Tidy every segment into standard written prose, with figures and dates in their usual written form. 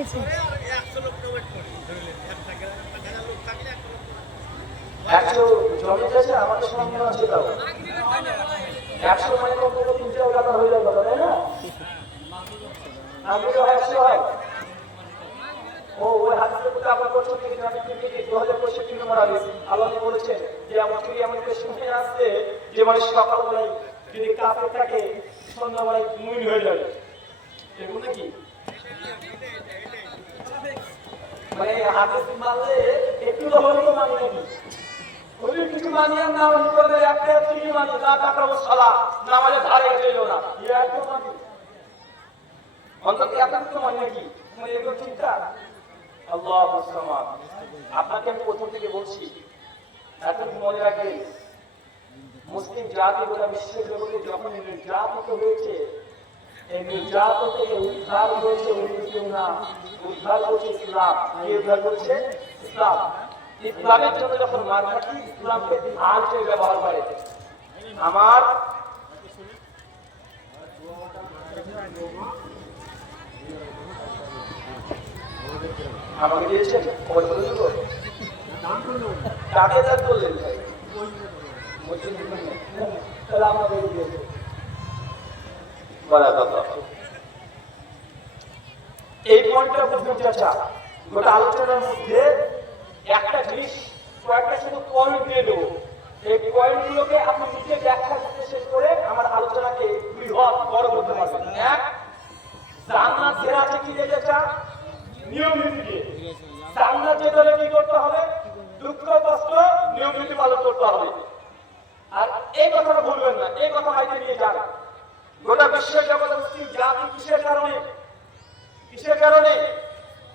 100 জমি আছে আমাদের সামনে আছে, তাও 100 মানে কত 3 টাকা হয়ে যাবে, তাই না? আমি তো 100 হয় ওই হাদিসের মধ্যে আবার বলছেন যে আমি থেকে 2065 নম্বর হাদিস আল্লাহ বলেছেন যে আমার থেকে এমন একটা সময় আসছে যে মানে সকালবেলায় যদি কাফের থাকে সন্ধ্যাবেলায় মুমিন হয়ে যাবে। এরকম নাকি? মানে হাদিস মানলে একটু তো হলেও মানি নাকি? ওই কিছু মানিয়ে না মানি করে একটা থেকে মানি না টাকা সালা নামাজে ধারে গেছিল না একদম মানি অন্তত এত তো মানি নাকি? মানে এগুলো চিন্তা আল্লাহু সামাদ। আপনাকে আমি প্রথম থেকে বলছি এখন মনে রাখবেন মুসলিম জাতি গোটা বিশ্বের জগতে যখন নির্যাতিত হয়েছে এই নির্যাতন থেকে উদ্ধার হয়েছে অন্য কেউ না, উদ্ধার করছে ইসলাম। কে উদ্ধার করছে? ইসলাম। ইসলামের জন্য যখন মার খাচ্ছি ইসলামকে ঢাল হিসেবে ব্যবহার করে। আমার আমাকে দিয়েছেন খবর বলে দেবো কাকে দান করলেন ভাই তাহলে আমাকে দিয়েছে বলা কথা। এই পয়েন্টটা বুঝবেন চাচা, গোটা আলোচনার মধ্যে একটা জিনিস কয়েকটা শুধু পয়েন্ট দিয়ে দেবো। এই পয়েন্টগুলোকে আপনি নিজে ব্যাখ্যা করতে শেষ করে আমার আলোচনাকে বৃহৎ বড় করতে পারবেন। এক, জান্নাত ঘেরা আছে কি চাচা? নিয়ম নীতি দিয়ে। জান্নাত যেতে হলে কি করতে হবে? দুঃখ কষ্ট নিয়ম নীতি পালন করতে হবে। আর এই কথাটা বলবেন না, এই কথা মাইকে নিয়ে যান। গোটা বিশ্বের জগতে মুসলিম জাতি কিসের কারণে? কিসের কারণে?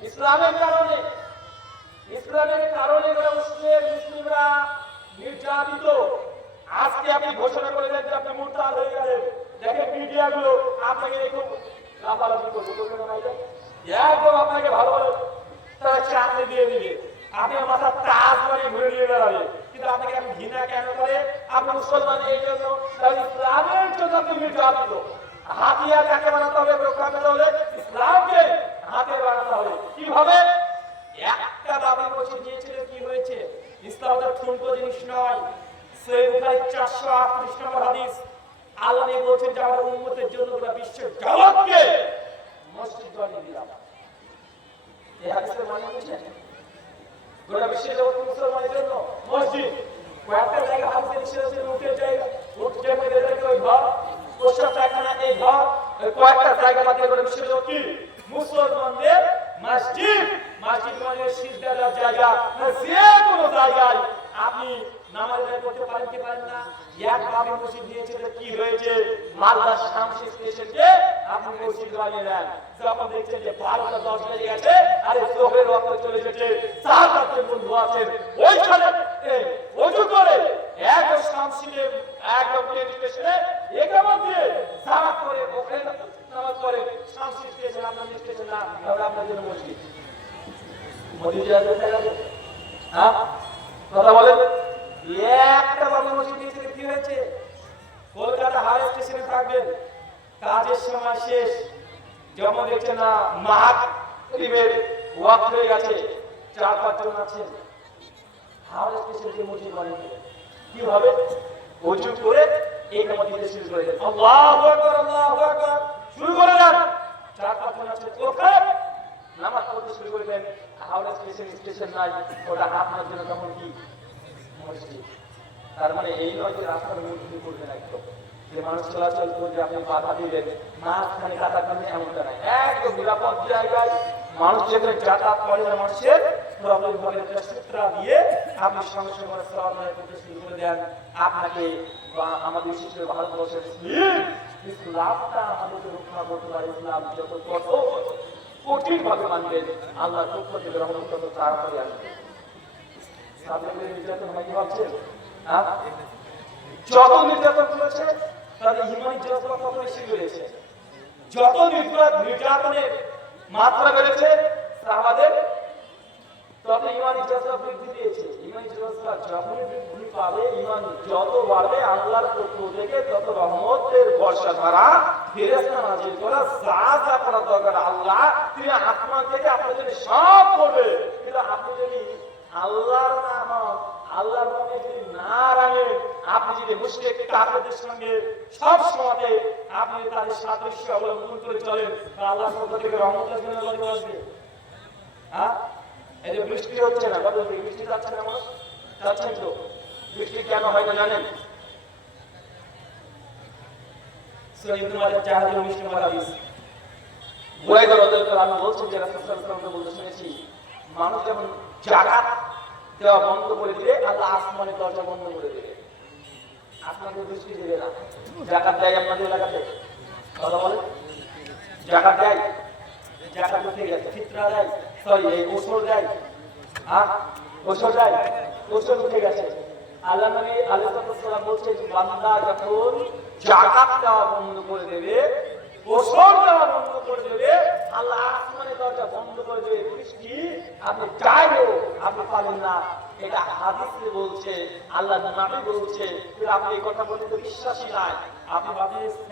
ইসলামের কারণে। ইসলামের কারণে গোটা মুসলিমরা নির্যাতিত। আজকে আপনি ঘোষণা করে দেন যে আপনি মুরতাদ হয়ে গেলেন, দেখেন মিডিয়াগুলো আপনাকে এরকম লাফালাফি করবে, একদম আপনাকে ভালো ভালো তারা চাকরি দিয়ে দিবে, আপনি মাথা তাজ বানিয়ে ঘুরে নিয়ে বেড়াবে। কিন্তু আপনাকে আপনি ঘৃণা কেন করে? আপনি মুসলমান এই জন্য, ইসলামের জন্য আপনি নির্যাতিত। হাতিয়ার কাকে বানাতে হবে? রক্ষা পেতে হলে ইসলামকে হাতিয়ার বানাতে হবে। কিভাবে? একটা বাবরি মসজিদ দিয়েছিলেন, কি হয়েছে? ইসলাম তো ঠুনকো জিনিস নয়। সহিহ বুখারী 438 নম্বর হাদিস আল্লাহ নবী বলেছেন যে আমার উম্মতের জন্য গোটা বিশ্বের জগৎকে মসজিদ বানিয়ে দিলাম। এই হাদিসের মানে বুঝছেন? গোটা বিশ্বের জগৎ মুসলমানের জন্য মসজিদ। কয়েকটা জায়গা হাদিসে এসেছে উঠে জায়গা, উঠে মেরে রেখে ওই ঘর, প্রসাদ পায়খানা এই ঘর, কয়েকটা জায়গা বাদ দিয়ে গোটা বিশ্বের জগৎ কি মুসলমানদের মসজিদ। মসজিদ মানে সিজদার জায়গা। যে কোনো জায়গায় আপনি নামাজ আদায় করতে পারেন কি পারেন না? এক বাবরি মসজিদ দিয়েছিলেন, কি হয়েছে? মালদা শামসি স্টেশনকে আপনি মসজিদ বানিয়ে দেন। যখন দেখছেন যে 12:10 বেজে গেছে, আরে জোহরের ওয়াক্ত চলে এসেছে, চার রাতের বন্ধু আছেন, ওইখানে ওযু করে একদম শামসিতে একদম ট্রেন স্টেশনে একামত দিয়ে জামাত করে ওখানে নামাজ পড়ে শামসি স্টেশন আপনার স্টেশন না, তাহলে আপনার জন্য মসজিদ মসজিদ দেখা যাবে। হ্যাঁ কথা বলেন। একটা বাবরি মসজিদ দিয়েছে, কি হয়েছে? কলকাতা হাই স্টেশনে থাকবেন, কাজের সময় শেষ, যেমন দেখছে না মাগরিবের ওয়াক্ত হয়ে গেছে, 4-5 জন আছেন, হাওড়া স্টেশনে মসজিদ বানিয়ে দেবেন। কি হবে? ওযু করে এই নামাজ দিতে শুরু করে দেন, আল্লাহু আকবার আল্লাহু আকবার শুরু করে দেন। 4-5 জন আছেন ওখানে নামাজ পড়তে শুরু করে দেন। হাওড়া স্টেশন নাই, ওটা আপনার জন্য কেমন কি মসজিদ। তার মানে এই নয় যে রাস্তার মধ্যে করবেন একদম, যে মানুষ চলাচল করবে আপনি বাধা দিলেন, মাঝখানে কাটা করবেন, এমনটা নাই। একদম নিরাপদ জায়গায় মানুষ যেখানে যাতায়াত করে না, মানুষের প্রবলেম হবে একটা সূত্র দিয়ে আপনি সঙ্গে সঙ্গে সরকার করতে শুরু করে দেন। আপনাকে বা আমাদের বিশেষ করে ভারতবর্ষের ইসলামটা আমাদেরকে রক্ষা করতে পারে। ইসলাম যত কত কঠিন ভাবে মানবেন, আল্লাহর পক্ষ থেকে রহমত তত তাড়াতাড়ি আসবে। সাধারণ নির্যাতন হয় কি ভাবছেন? যত নির্যাতন করেছে তাদের ইমানি জজবা তত বেশি বেড়েছে। যত নির্যাতনের মাত্রা বেড়েছে সাহাবাদের, তত ইমানি জজবা বৃদ্ধি পেয়েছে। ইমানি জজবা যখনই বৃদ্ধি পাবে, ইমান যত বাড়বে, আল্লাহর পক্ষ থেকে তত রহমতের বর্ষা ধারা ফেরেশতা নাযিল করা, যা যা করা দরকার আল্লাহ তিনি আসমান থেকে আপনার জন্য সব করবে। কিন্তু আপনি যদি আল্লাহর নাম, আল্লাহর নামে যদি না রাখেন, আপনি যদি মুশরিক কাফেরদের সঙ্গে সব সময়তে আপনি তাদের সাদৃশ্য অবলম্বন করে চলেন, আল্লাহর পক্ষ থেকে রহমত আসবে। হ্যাঁ, এই যে বৃষ্টি হচ্ছে না, কত বৃষ্টি যাচ্ছে না, মানুষ যাচ্ছেন তো, বৃষ্টি কেন হয় না জানেন? সূরা ইবনে মাজাহ জাহাজের মুসলিম হাদিস বুরাইদা রাদিয়াল্লাহু আনহু বলছেন যে রাসূল সাল্লাল্লাহু আলাইহি ওয়াসাল্লাম বলতে শুনেছি, মানুষ যেমন যাকাত দেওয়া বন্ধ করে দিলে আল্লাহ আসমানের দরজা বন্ধ করে দেবে, আসমানে বৃষ্টি দেবে না। যাকাত দেয় আপনাদের এলাকাতে, কথা বলেন, যাকাত দেয়, যাকাত উঠে গেছে, ফিতরা দেয়, সরি এই ওসর দেয়, হ্যাঁ ওসর দেয়, ওসর উঠে গেছে। আল্লাহ নবী আলাইহিস সালাম বলছে যে বান্দা যখন যাকাত দেওয়া বন্ধ করে দেবে, ওসর দেওয়া বন্ধ করে দেবে, আল্লাহ আসমানের দরজা বন্ধ করে দেবে, বৃষ্টি আপনি চাইলেও আপনি পাবেন না। এটা হাদিসে বলছে, আল্লাহ নবী বলছে। আপনি এই কথা বলতে তো বিশ্বাসই নাই, আপনি ভাবেন